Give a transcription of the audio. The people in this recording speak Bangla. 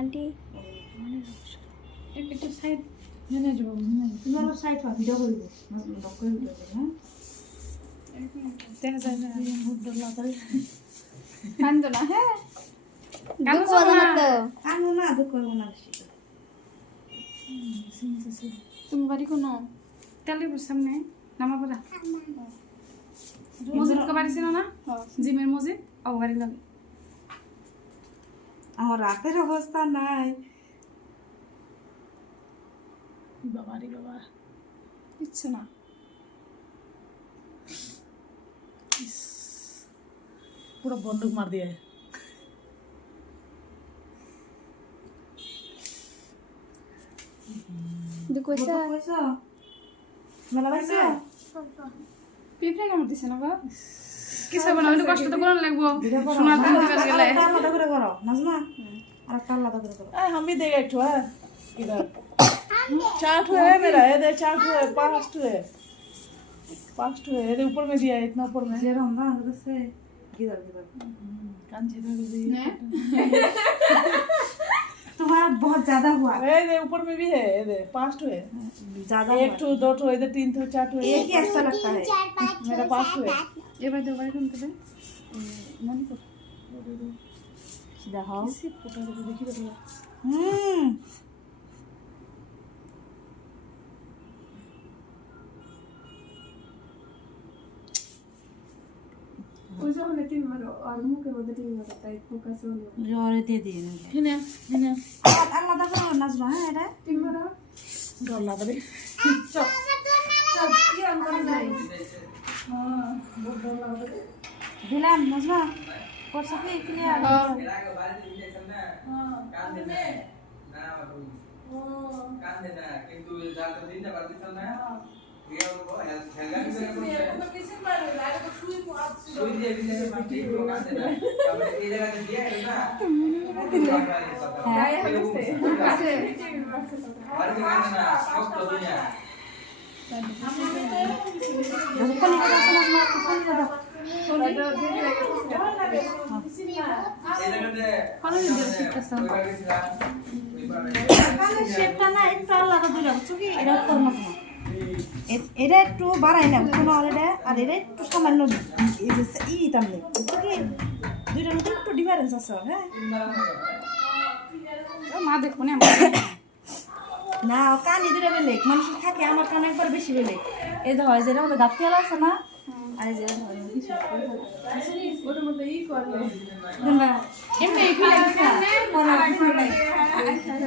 আন্টি একটু সাইড মেনে যাব তুমি অলপ সাইড হওয়া ভিডিও করব লক করে ভিডিও করব হ্যাঁ দেখা যায় না বহুত ডর লাগে কান্দো না হ্যাঁ দুঃখ হবে না তো কানো না দুঃখ করব না বেশি তুমি বাড়ি কোনো তেলের সামনে নামা পড়া মসজিদ কে বাড়ি ছিল না জিমের মসজিদ ও বাড়ি লাগে আমার রাতের অবস্থা নাই বাবা রে বাবা ইচ্ছে না पूरा बंदूक मार दिया है দুঃখ হইছে কইছো মেলা লাগছে পিঁপড়ে কেমন দিছে না গো কিছু হবে না ওই কষ্ট তো করার লাগবো শোনার দিন দিবেন গেলে আলাদা করে করো নাজমা আর একটা আলাদা করে করো हम भी देगा एक ठो है इधर चार ठो है मेरा ये दे चार ठो है पांच ठो है ये ऊपर में दिया है इतना ऊपर में যেরকম না হচ্ছে গিদার कान छेदा कर दी तुम्हारा बहुत ज्यादा हुआ ये दे ऊपर में भी है ये दे पांच ठो है ज्यादा एक ठो दो ठो इधर तीन ठो चार ठो एक ही अच्छा लगता है मेरा पांच ठो है এবার তো বাড়ি কোন তবে মনে কর सीधा हो किसी फोटो को देखी तो ওই যখন টিম মারো আর মুখের মধ্যে টিম মারো তাই ফোকাস হলো जोर दे दिए ना हिना हिना আলাদা করে নাজমা হ্যাঁ এটা টিম মারো डर लग रही চল চল কি আমরা যাই हां बहुत डर लग रही দিলাম নাজমা করছ কি ক্লিয়ার কিন্তু জানতে দিন না বাড়ি চল না রিয়া বলবো হেলগা সুই দিয়ে দিলে মাটি কাটে না তাহলে এই জায়গাতে দিয়ে না হ্যাঁ আছে বাড়ি কাটে না কষ্ট দুনিয়া কোন কথা নাজমা কোন কথা ওটা দিয়ে লাগে এই জায়গাতে ভালো দিন শিখতেছ কানের শেপটা না একটু আলাদা দিলাম চুকি এটা তোর মত না এটা একটু বাড়াই না কোন অলরেডি আর এটা একটু সামান্য এই যে তামলে চুকি দুইটার মধ্যে একটু ডিফারেন্স আছে হ্যাঁ মা দেখো না না কানি দুটো বেলেগ মানুষের থাকে আমার কানে একবার বেশি বেলেগ এই যে হয় যেটা আমাদের গাছ খেলা আছে না আর এই যে ওটার মধ্যে ই করলে না এমনি কি লাগছে